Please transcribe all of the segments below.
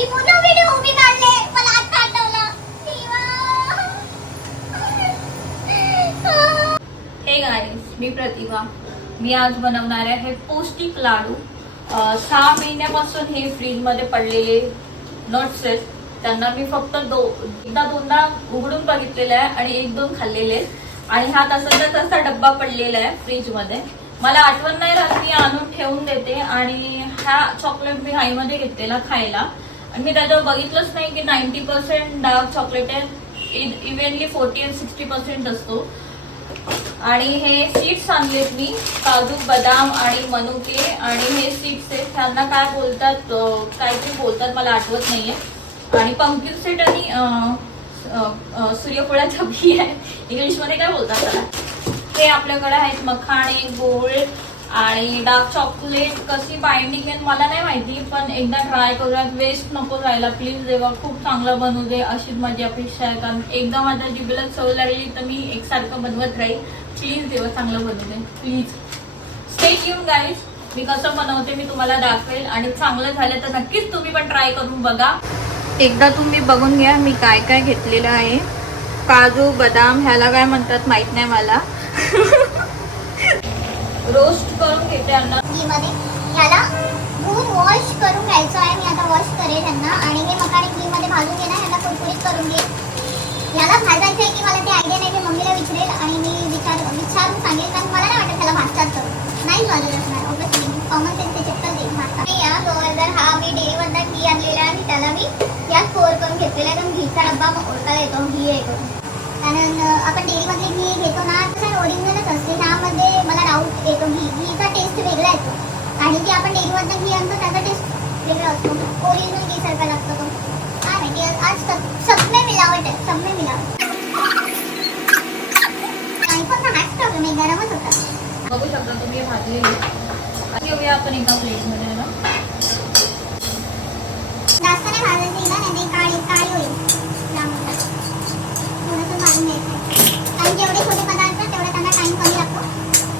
मी video उभी काढले. मला आता आठवलं हे गाईज मी प्रतिभा. मी आज बनवणार आहे पौष्टिक लाडू. सहा महिन्यापासून हे फ्रीजमध्ये पडलेले नट्स आहेत. त्यांना मी फक्त दो एकदा दोनदा उघडून बघितलेलं आहे आणि एक दोन खाल्लेले आहेत. आणि हा तसाचा तसा डब्बा पडलेला आहे फ्रीजमध्ये मला आठवण नाही राहत मी आणून ठेवून देते. आणि हा चॉकलेट मी आईमध्ये घेतलेला खायला. आणि मी त्याच्यावर बघितलंच नाही की नाईन्टी पर्सेंट डार्क चॉकलेट आहे. Evenly forty and sixty percent असतो. आणि हे सीड्स आणलेत मी काजू बदाम आणि मनुके. आणि हे सीड्स आहेत. त्यांना काय बोलतात काय ते बोलतात मला आठवत नाहीये. आणि पंकिन सीड आणि अं, बी आहे इंग्लिशमध्ये काय बोलतात त्याला? ते आपल्याकडे आहेत मखाणे गोळ आणि डार्क चॉकलेट कशी बाइंडिंग आहे मला नाही माहिती पण एकदा ट्राय करूयात वेस्ट नको जायला. प्लीज देवा खूप चांगलं बनवू दे अशीच माझी अपेक्षा आहे. कारण एकदा माझ्या जिबेला चव लागली तर मी एकसारखं बनवत राहील. प्लीज देवा चांगलं बनवू दे. प्लीज स्टे येऊन गाईज मी कसं बनवते मी तुम्हाला दाखवेल. आणि चांगलं झालं तर नक्कीच तुम्ही पण ट्राय करून बघा. एकदा तुम्ही बघून घ्या मी काय काय घेतलेलं आहे. काजू बदाम ह्याला काय म्हणतात माहीत नाही मला. रोस्ट करून घेते यांना घीमध्ये. ह्याला धुवून वॉश करून घ्यायचं आहे. मी आता वॉश करेल यांना आणि हे मकाने घीमध्ये भाजून घेणार. ह्याला कुरकुरीत करून घे याला भाजायचं आहे की मला ते आयडिया नाही मी मम्मीला विचारेल आणि मी विचार विचारून सांगेल. कारण मला नाही वाटत त्याला भाजतात तर. नाही भाजत असणार. ओके कॉमन सेन्स ते चक्कर देईल. भाजतात. या गोवर्धन हा मी डेअरीमधनं घी आणलेला आणि त्याला मी या स्टोअर करून घेतलेला आहे. कारण घीचा डब्बा ओळखायला येतो. घी आहे करून कारण आपण डेअरीमध्ये घी घेतो ना तर ओरिजिनलच असते. ह्यामध्ये मला डाऊट येतो घी घीचा टेस्ट वेगळा येतो. आणि जे आपण डेअरीमधनं घी आणतो त्याचा टेस्ट वेगळा असतो. ओरिजिनल घी सारखा लागतो तो. काय माहिती आज सब सब मिलावट आहे सब मिलावट. आयफोनचा हाच प्रॉब्लेम आहे गरमच होता. बघू शकता तुम्ही भाजलेली. घेऊया आपण एका प्लेटमध्ये ना जास्त नाही भाजायचं हिला नाही ते काळी काळी होईल त्यामुळे थोडंसं भाजून घ्यायचं कारण जेवढे छोटे पदार्थ आहेत, तेवढा त्यांना टाइम कमी लागतो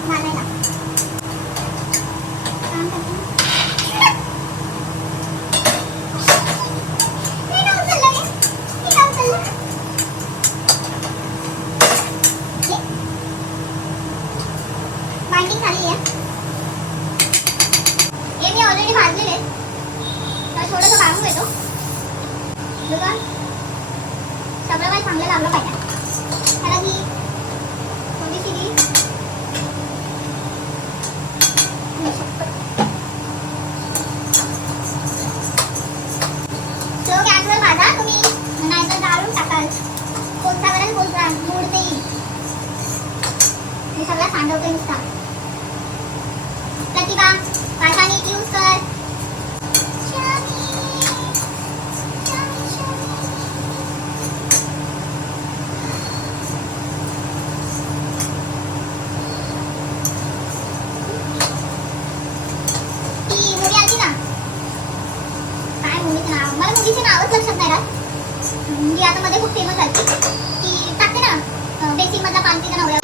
भाजायला काम करते. हे काय उचललं रे? हे काय उचललं? हे. बाइंडिंग झाली आहे हे मी ऑलरेडी भाजलेले आहेत. तर थोडंसं काढून घेतो. बघा. सगळं काही चांगलं लागलं पाहिजे. कारण ही थोडीशी ही स्लो तुम्ही नाहीतर टाकाल. येईल सगळं सांडवते नुसता प्रतिभा पाटा नीट यूज कर ती मुली आली ना काय मुलीचं नाव मला मुलीचे नावच लक्षात नाही राहत मुली आता मध्ये खूप फेमस झाली ती टाकते ना बेसिक मधला पालतीचा नवऱ्या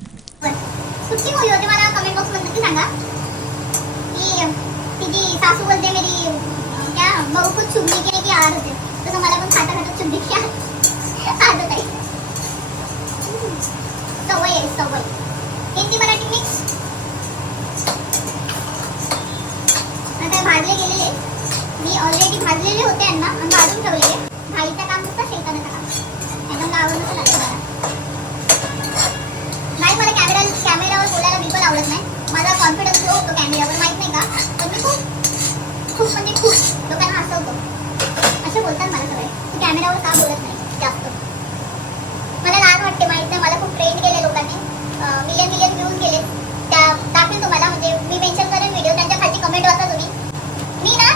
कुठची मुली होती मला कमेंट बॉक्समध्ये नक्की सांगा की तिची सासू बोलते मेरी अं, क्या बहू कुछ चुगली की की आर होते तसं मला पण खाता खाता चुगली की आदत आहे हम्म. सवय आहे सवय हिंदी मराठी मिक्स आता हे भाजले गेलेले मी ऑलरेडी भाजलेले होते यांना आणि भाजून ठेवलेले. भाईचं काम नुसतं शेताचं काम एकदम आवडलं लागतं मला नाही मला कॅमेरा कॅमेरावर बोलायला बिलकुल आवडत नाही. माझा कॉन्फिडन्स लो होतो कॅमेरावर माहीत नाही का? पण मी खूप खूप म्हणजे खूप लोकांना हसवतो. असे बोलतात मला सगळे. तू कॅमेरावर का बोलत नाही जास्त मला लाज वाटते माहीत नाही मला खूप ट्रेन केले लोकांनी मिलियन मिलियन व्ह्यूज केले त्या दाखवेल तुम्हाला म्हणजे मी मेन्शन करेन व्हिडिओ त्यांच्या खाली कमेंट वाचा तुम्ही मी ना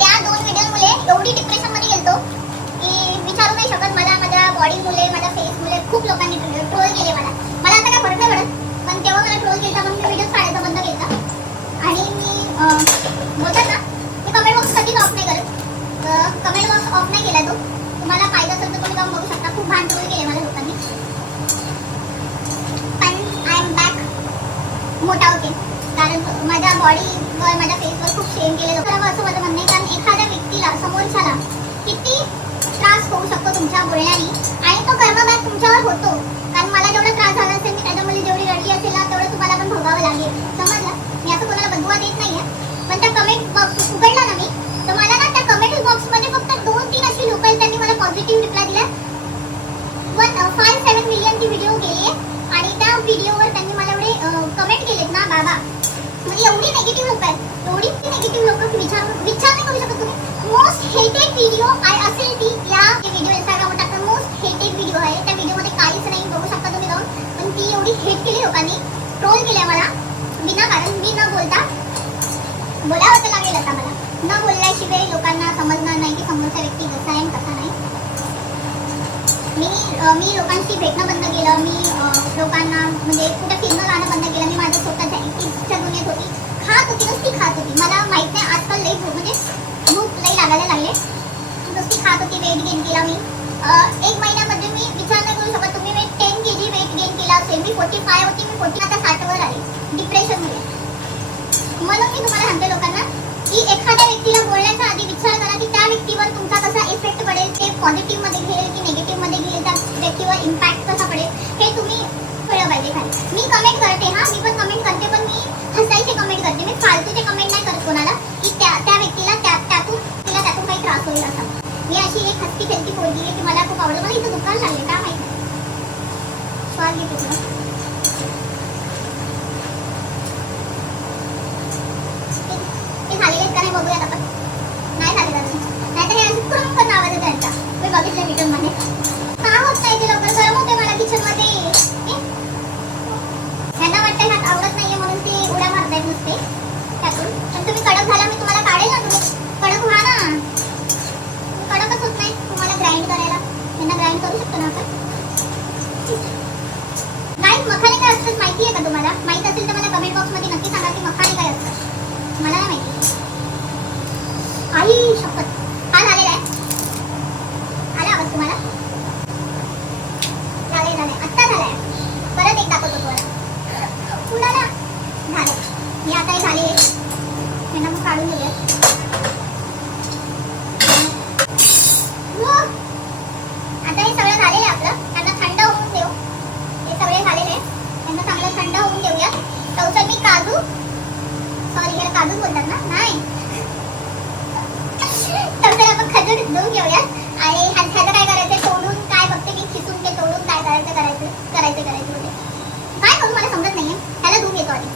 त्या दोन व्हिडिओमुळे एवढी डिप्रेशनमध्ये गेलतो की विचारू नाही शकत मला माझ्या बॉडी मुले माझ्या फेस मुले खूप लोकांनी ट्रोल केले मला. मला आता काय फरक नाही पडत. पण तेव्हा मला ट्रोल केला म्हणून मी व्हिडिओ काढायचा बंद केला आणि मी बोलतात ना मी कमेंट बॉक्स कधीच ऑफ नाही करत. कमेंट बॉक्स ऑफ नाही केला तो. तुम्हाला पाहिजे असेल तर तुम्ही जाऊन बघू शकता. खूप भान ट्रोल केले मला लोकांनी. पण आय एम बॅक मोठा होते. कारण माझ्या बॉडीवर माझ्या फेसवर खूप शेम केले जातं असं माझं म्हणणं आहे कारण एखाद्या व्यक्तीला समोरच्याला किती त्रास होऊ शकतो तुमच्या बोलण्याने आणि तो तुमच्यावर होतो. कारण मला जेवढा त्रास झाला असेल मी त्याच्यामध्ये जेवढी रडली असेल ना तेवढं तुम्हाला पण भोगावं लागेल. समजलं? मी असं कोणाला बदवा देत नाहीये. पण त्या कमेंट बॉक्स उघडला ना मी तर मला ना त्या कमेंट बॉक्समध्ये फक्त दोन तीन अशी लोक आहेत त्यांनी मला पॉझिटिव्ह रिप्लाय दिला वन सेवन मिलियनची व्हिडिओ गेली आणि त्या व्हिडिओवर त्यांनी मला एवढे uh, कमेंट केलेत ना बाबा. म्हणजे एवढी निगेटिव्ह लोक आहेत. एवढी निगेटिव्ह लोक विचार विचार नाही करू शकत तुम्ही. मोस्ट हेटेड व्हिडिओ आय असेल ती या व्हिडिओ इंस्टाग्रामवर टाकतात मोस्ट हेटेड व्हिडिओ आहे त्या व्हिडिओमध्ये काहीच नाही बघू शकता तुम्ही जाऊन पण ती एवढी हेट केली लोकांनी. ट्रोल केल्या मला विनाकारण मी न बोलता बोलावं तर लागेल आता मला. न बोलल्याशिवाय लोकांना समजणार नाही की समोरचा व्यक्ती कसा आहे कसा नाही. मी मी लोकांशी भेटणं बंद केलं. मी लोकांना म्हणजे कुठे फिरणं जाणं बंद केलं. मी माझ्या स्वतःच्या एकटीच्या दुनियेत होती. खात होती नुसती खात होती. मला माहीत नाही आजकाल लई म्हणजे भूक लई लागायला लागले नुसती खात होती वेट गेन केला मी. एक महिन्यामध्ये मी विचार असेल. मी फोर्टी फाय होती मी फोर्टी आता साठवर आले डिप्रेशनमुळे म्हणून मी तुम्हाला सांगते लोकांना की एखाद्या व्यक्तीला बोलण्याच्या आधी विचार करा की त्या व्यक्तीवर तुमचा कसा इफेक्ट पडेल ते पॉझिटिव्हमध्ये घेईल की निगेटिव्हमध्ये घेईल त्या व्यक्तीवर इम्पॅक्ट कसा पडेल हे तुम्ही कळलं पाहिजे खाली मी कमेंट करते हा मी पण कमेंट करते पण मी हसायचे कमेंट करते मी फालतूचे कमेंट नाही करत कोणाला की त्या त्या व्यक्तीला त्या त्यातून तिला त्यातून काही त्रास होईल असा मी अशी एक हसती खेळती पोरगी आहे की मला खूप आवडतं मला इथं दुकान लागले का माहिती स्वाद घेते तुला ते झालेले आहेत का नाही बघूयात आपण नाही झाले अजून नाही तर हे असे कुरम पण आवाज येतो यांचा मी बघितलं व्हिडिओमध्ये का होत नाही ते लवकर गरम होते मला किचनमध्ये ए? ह्यांना वाटतं ह्यात आवडत नाहीये म्हणून ते उड्या मारतायत नुसते त्यातून पण तुम्ही कडक झाला मी तुम्हाला काढेल ना तुम्ही कडक व्हा ना तुम्ही कडकच होत नाही तुम्हाला ग्राइंड करायला यांना ग्राइंड करू शकतो ना आपण गाईज मखाने काय असतात माहिती आहे का तुम्हाला? माहीत असेल तर मला कमेंट बॉक्समध्ये नक्की सांगा की मखाने काय असतात. मला नाही माहिती. आई शपथ हा झालेला आहे आला आवाज तुम्हाला झाले झाले आत्ता झालाय परत एक दाखवतो तुम्हाला कुणाला झाले मी आता हे झाले यांना मग काढून दिले आता हे सगळं झालेलं आहे आपलं त्यांना थंड होऊन देऊ हे सगळे झालेले आहे त्यांना चांगलं थंड होऊन देऊया तर मी काजू सॉरी बोलतात ना? नाही. तर आपण खजूर धुवून घेऊया आणि ह्या- ह्याचं काय करायचं तोडून काय बघते की खिसून ते तोडून काय करायचं करायचं करायचं करायचं होते काय करू? मला समजत नाहीये. ह्याला धुवून घेतो आधी.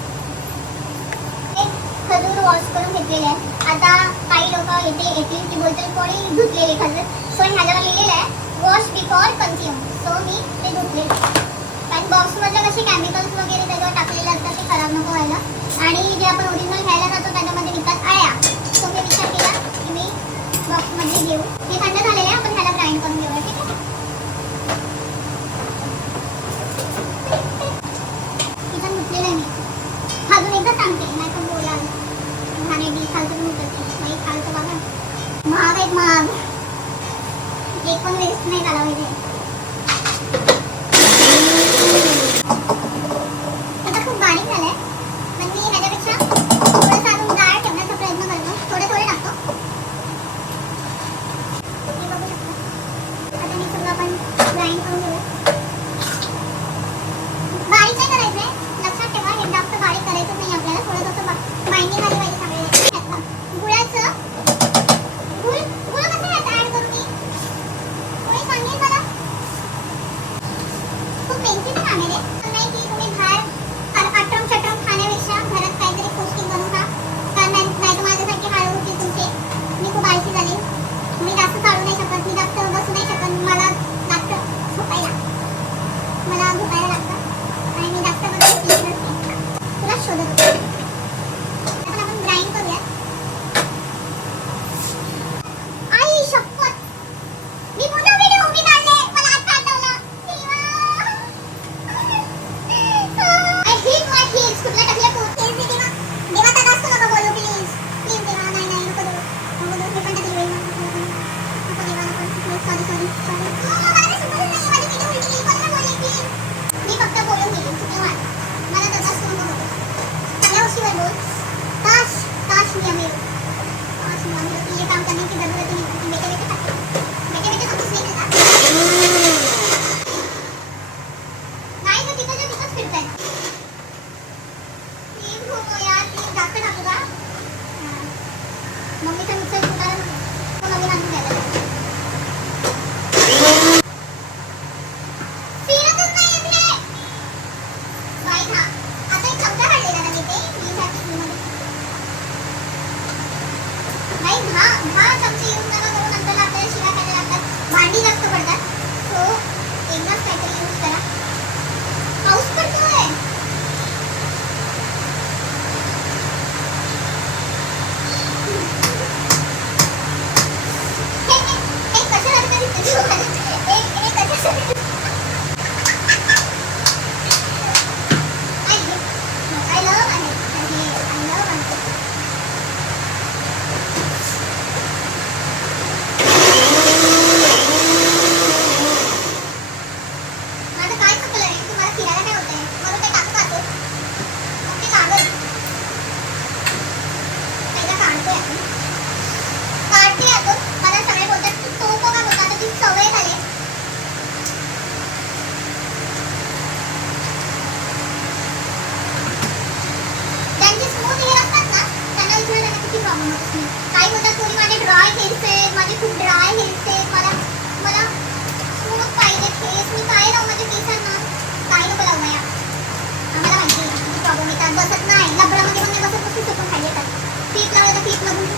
खजूर वॉश करून घेतलेले आहे. आता काही लोक येते येतील की बोलतील कोणी धुतलेले खजूर? सो ह्याच्यावर लिहिलेलं आहे वॉश बिफोर कन्झ्युम सो मी ते धुतले कारण बॉक्समधलं कसे केमिकल्स वगैरे त्याच्यावर टाकलेले असतात खराब नको व्हायला आणि जे आपण ओरिजिनल घ्यायला जातो त्याच्यामध्ये विकत आळ्या तो मी विचार केला की मी बॉक्समध्ये घेऊ. हे थंड झालेले आहे आपण ह्याला ग्राइंड करून घेऊया ठीक आहे? किचन धुतलेलं आहे मी. अजून एकदा सांगते नाही तर बोलाल घाणे डी खालचं मी उतरते. खालचं बघा. महाग एक महाग. एक पण वेस्ट नाही झाला पाहिजे.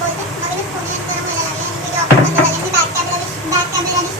ഫോട്ടോ അവർ ഫോൺ എടുക്കാൻ പോലെ അല്ലെങ്കിൽ video back camera back camera